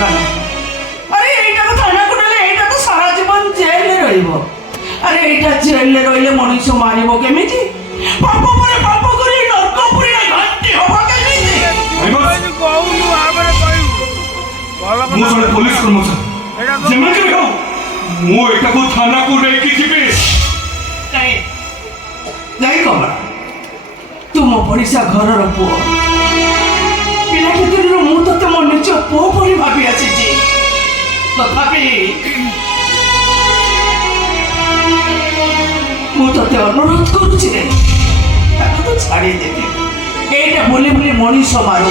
দরকার নাই। আরে এইটাকে থানা করলে এইটা তো সারা জীবন জেলে রইব। আরে এইটা জেলে রইলে মଣିষ মারিব কেমিতি? পাপ করে পাপ করে নরক পুরি না ঘাটি হব কেমিতি? କହୁନୁ ଆପରେ କହିବୁ ଭଲ ମୁଁ କଥା ଜଣେ ପୋଲିସ କର୍ମଚାରୀ ଏଇଟା ତ ଯେମିତି ବି ହଉ ମୁଁ ଏଟାକୁ ଥାନାକୁ ନେଇକି ଯିବି। କାଇଁ ଯାଇ କମଳା, ତୁମ ପଡ଼ିଶା ଘରର ପୁଅ, ପିଲା ଭିତରରୁ ମୁଁ ତତେ ମୋ ନିଜ ପୁଅ ପରି ଭାବି ଆସିଛି। ତଥାପି ମୁଁ ତତେ ଅନୁରୋଧ କରୁଛି ରେ, ତାକୁ ତ ଛାଡ଼ିଦେବି। এইটা বলে বলে মনীষ মারো।